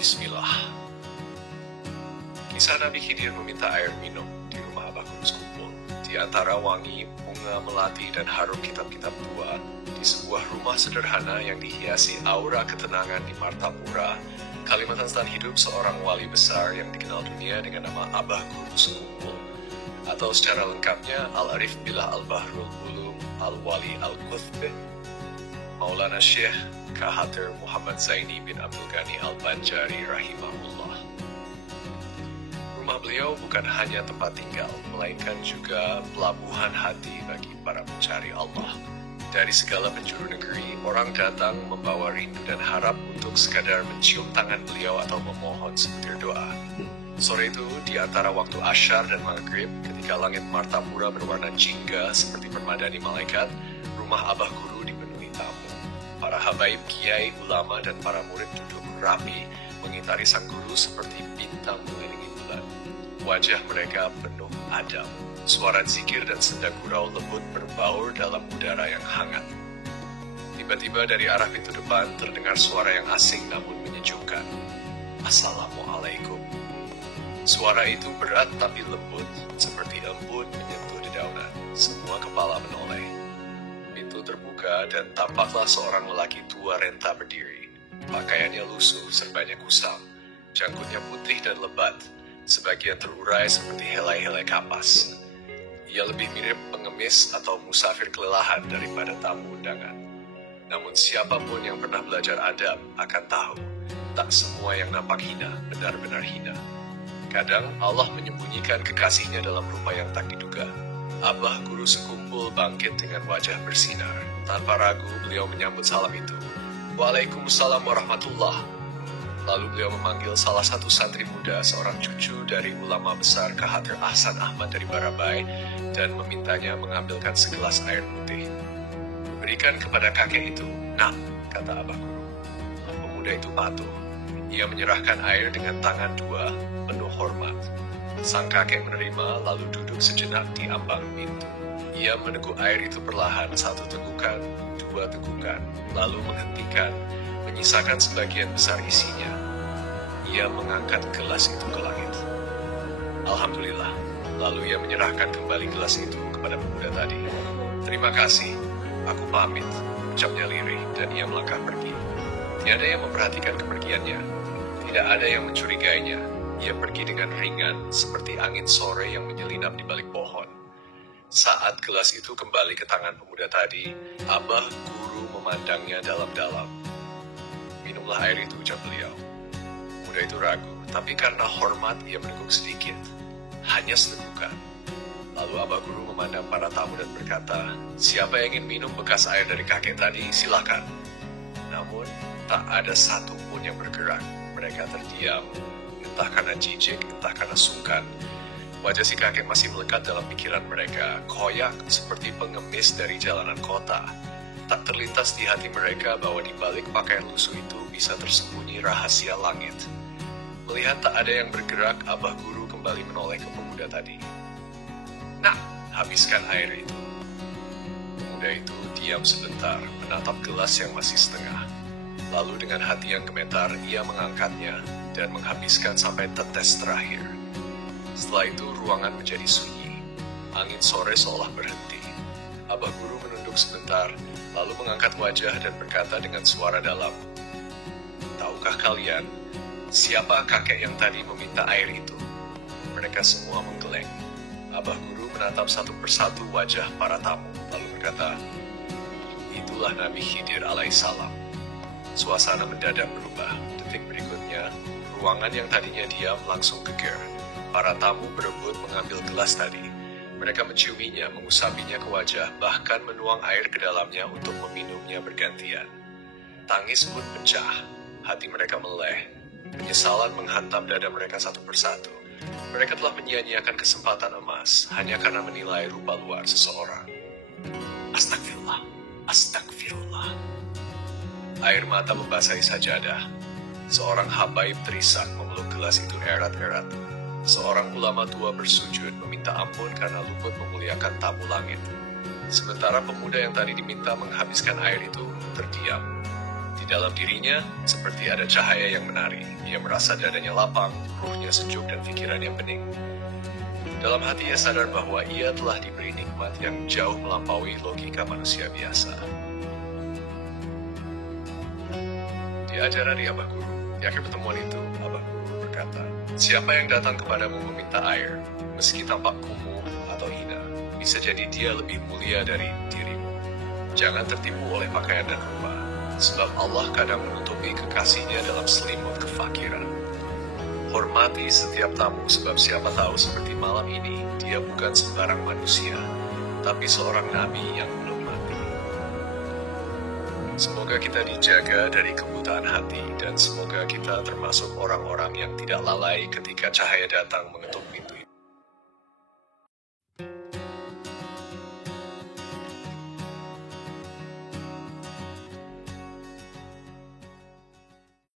Bismillah. Kisah Nabi Khidir meminta air minum di rumah Abah Guru sekumpul. Di antara wangi, bunga melati, dan harum kitab-kitab tua, di sebuah rumah sederhana yang dihiasi aura ketenangan di Martapura, Kalimantan Selatan hidup seorang wali besar yang dikenal dunia dengan nama Abah Guru sekumpul, atau secara lengkapnya Al-Arif Billah Al-Bahrul Ulum Al-Wali Al-Qutb, Maulana Syekh Khatir Muhammad Zaini bin Abdul Ghani Al-Banjari rahimahullah. Rumah beliau bukan hanya tempat tinggal, melainkan juga pelabuhan hati bagi para pencari Allah. Dari segala penjuru negeri, orang datang membawa rindu dan harap untuk sekadar mencium tangan beliau atau memohon sebutir doa. Sore itu, di antara waktu asyar dan maghrib, ketika langit Martapura berwarna jingga seperti permadani malaikat, rumah Abah Guru dipenuhi tamu. Para habaib, kiai, ulama, dan para murid duduk rapi mengitari sang guru seperti bintang mengelilingi bulan. Wajah mereka penuh adab. Suara zikir dan senda gurau lembut berbaur dalam udara yang hangat. Tiba-tiba dari arah pintu depan terdengar suara yang asing namun menyejukkan. Assalamualaikum. Suara itu berat tapi lembut, seperti embun menyentuh dedaunan. Semua kepala menoleh. Pintu terbuka dan tampaklah seorang lelaki tua renta berdiri. Pakaiannya lusuh, serbanya kusam, janggutnya putih dan lebat, sebagian terurai seperti helai-helai kapas. Ia lebih mirip pengemis atau musafir kelelahan daripada tamu undangan. Namun siapapun yang pernah belajar adab akan tahu, tak semua yang nampak hina benar-benar hina. Kadang Allah menyembunyikan kekasihnya dalam rupa yang tak diduga. Abah Guru sekumpul bangkit dengan wajah bersinar. Tanpa ragu beliau menyambut salam itu. Waalaikumsalam warahmatullah. Lalu beliau memanggil salah satu santri muda, seorang cucu dari ulama besar Khatir Ahsan Ahmad dari Barabai, dan memintanya mengambilkan segelas air putih. Berikan kepada kakek itu. Nah, kata Abah Guru. Pemuda itu patuh. Ia menyerahkan air dengan tangan dua, penuh hormat. Sang kakek menerima lalu duduk sejenak di ambang pintu. Ia meneguk air itu perlahan, satu tegukan, dua tegukan, lalu menghentikan, menyisakan sebagian besar isinya. Ia mengangkat gelas itu ke langit. Alhamdulillah. Lalu ia menyerahkan kembali gelas itu kepada pemuda tadi. Terima kasih, aku pamit, ucapnya lirih, dan ia melangkah pergi. Tiada yang memperhatikan kepergiannya. Tidak ada yang mencurigainya. Ia pergi dengan ringan, seperti angin sore yang menyelinap di balik pohon. Saat gelas itu kembali ke tangan pemuda tadi, Abah Guru memandangnya dalam-dalam. Minumlah air itu, ucap beliau. Pemuda itu ragu, tapi karena hormat ia meneguk sedikit. Hanya setegukan. Lalu Abah Guru memandang para tamu dan berkata, siapa yang ingin minum bekas air dari kakek tadi, silakan. Namun, tak ada satu pun yang bergerak. Mereka terdiam, entah karena jijik, entah karena sungkan. Wajah si kakek masih melekat dalam pikiran mereka, koyak seperti pengemis dari jalanan kota. Tak terlintas di hati mereka bahwa di balik pakaian lusuh itu bisa tersembunyi rahasia langit. Melihat tak ada yang bergerak, Abah Guru kembali menoleh ke pemuda tadi. Nah, habiskan air itu. Pemuda itu diam sebentar, menatap gelas yang masih setengah. Lalu dengan hati yang gemetar, ia mengangkatnya dan menghabiskan sampai tetes terakhir. Setelah itu, ruangan menjadi sunyi. Angin sore seolah berhenti. Abah Guru menunduk sebentar, lalu mengangkat wajah dan berkata dengan suara dalam, tahukah kalian, siapa kakek yang tadi meminta air itu? Mereka semua menggeleng. Abah Guru menatap satu persatu wajah para tamu, lalu berkata, itulah Nabi Khidir alaihissalam. Suasana mendadak berubah. Detik berikutnya, ruangan yang tadinya diam langsung geger. Para tamu berebut mengambil gelas tadi. Mereka menciuminya, mengusapinya ke wajah, bahkan menuang air ke dalamnya untuk meminumnya bergantian. Tangis pun pecah, hati mereka meleleh. Penyesalan menghantam dada mereka satu persatu. Mereka telah menyia-nyiakan kesempatan emas hanya karena menilai rupa luar seseorang. Astagfirullah, astagfirullah. Air mata membasahi sajadah. Seorang habaib terisak memeluk gelas itu erat-erat. Seorang ulama tua bersujud meminta ampun karena luput memuliakan tamu langit. Sementara pemuda yang tadi diminta menghabiskan air itu terdiam. Di dalam dirinya, seperti ada cahaya yang menari. Ia merasa dadanya lapang, ruhnya sejuk dan pikirannya bening. Dalam hati ia sadar bahwa ia telah diberi nikmat yang jauh melampaui logika manusia biasa. Di ajaran Abah Guru, di akhir pertemuan itu, Abah Guru berkata, "Siapa yang datang kepadamu meminta air, meski tampak kumuh atau hina, bisa jadi dia lebih mulia dari dirimu. Jangan tertipu oleh pakaian dan rupa, sebab Allah kadang menutupi kekasihnya dalam selimut kefakiran. Hormati setiap tamu, sebab siapa tahu seperti malam ini, dia bukan sembarang manusia, tapi seorang nabi yang belum mati." Semoga kita dijaga dari kebutaan hati, dan semoga kita termasuk orang-orang yang tidak lalai ketika cahaya datang mengetuk pintu